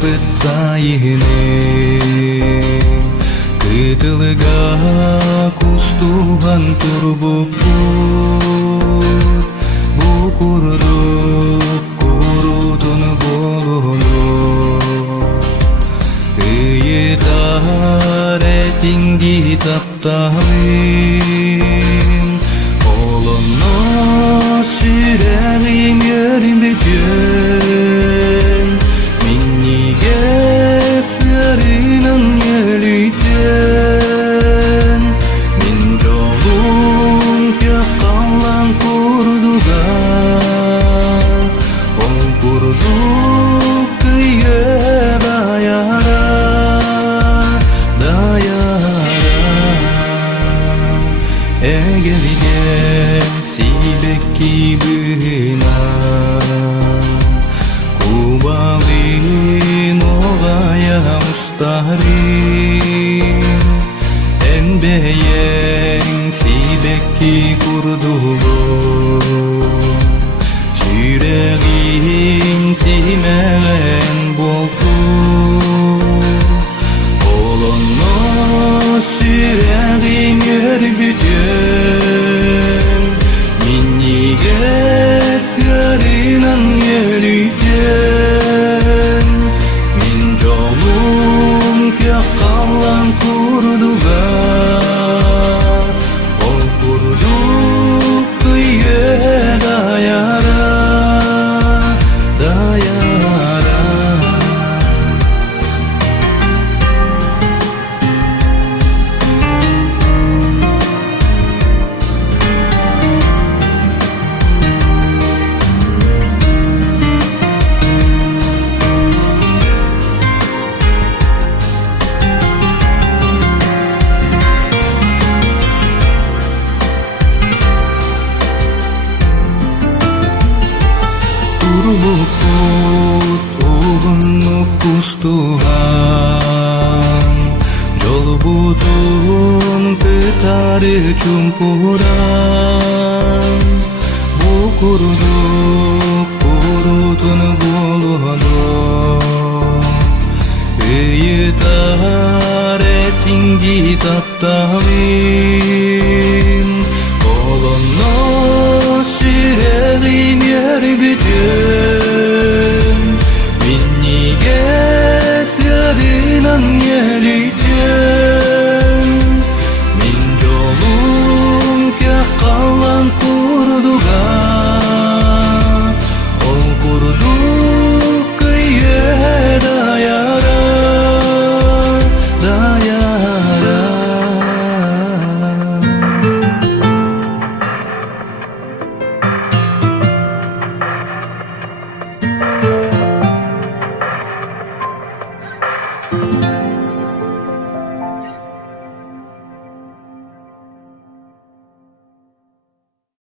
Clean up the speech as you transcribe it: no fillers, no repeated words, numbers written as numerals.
petsayine Kıtılga kustuhan turbuput Bu kurduk kurutun bolunu Iyitare tinggi taptahim Olonno süreğim yerim bütün Minnige sırının yeliten Min jolun kökallan kurduga Ol kurduk kıyı dayara Egelige sibeki bina Kubalin olaya ustarim En beyen sibeki kurdugu Süreğin simeğen boltu Olonno süreğim yer bütün Minnige sırınan yeliten Min jolum kökallan kurduga Ol kurduk kıyı dayara Turlukut uğunluk kustuhan Jol butun kıtarı çumpuran Bu kurduk kurutun bolunu Iyitare tinggi taptahim